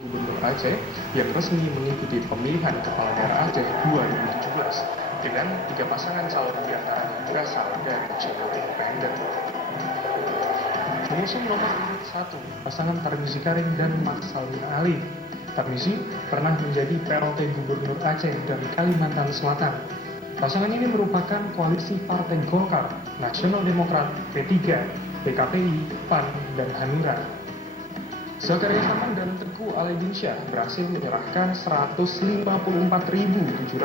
Gubernur Aceh yang resmi mengikuti pemilihan Kepala Daerah Aceh 2017 dengan 3 pasangan calon diantaranya berasal dari jalur independen. Mengusung nomor urut 1, pasangan Tarmizi Karim dan Mat Salmin Ali. Tarmizi pernah menjadi PLT Gubernur Aceh dari Kalimantan Selatan. Pasangan ini merupakan koalisi Partai Golkar, Nasional Demokrat, P3, PKPI, PAN, dan Hanura. Zakaria Saman dan Teguh Alediansyah berhasil menyerahkan 154.736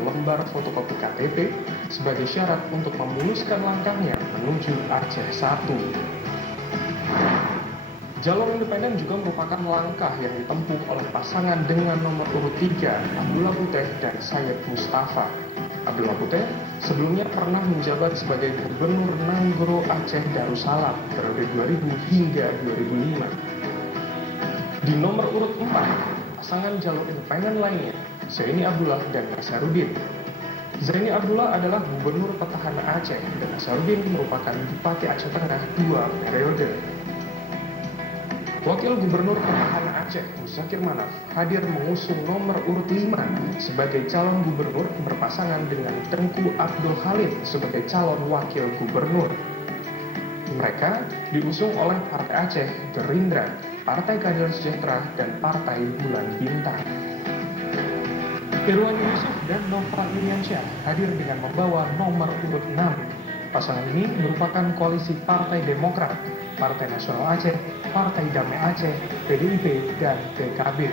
lembar fotokopi KTP sebagai syarat untuk memuluskan langkahnya menuju Aceh 1. Jalur independen juga merupakan langkah yang ditempuh oleh pasangan dengan nomor urut 3, Abdullah Puteh dan Syed Mustafa. Abdullah Puteh sebelumnya pernah menjabat sebagai Gubernur Nanggro Aceh Darussalam periode 2000 hingga 2005. Di nomor urut 4, pasangan jalur independen lainnya, Zaini Abdullah dan Nasaruddin. Zaini Abdullah adalah Gubernur Petahana Aceh dan Nasaruddin merupakan Bupati Aceh Tengah 2 periode. Wakil Gubernur Petahana Aceh, Muzakir Manaf, hadir mengusung nomor urut 5 sebagai calon gubernur berpasangan dengan Tengku Abdul Halim sebagai calon wakil gubernur. Mereka diusung oleh Partai Aceh, Gerindra, Partai Keadilan Sejahtera, dan Partai Bulan Bintang. Irwan Yusuf dan Nova Iriansyah hadir dengan membawa nomor urut 6. Pasangan ini merupakan koalisi Partai Demokrat, Partai Nasional Aceh, Partai Damai Aceh, PDIP, dan PKB.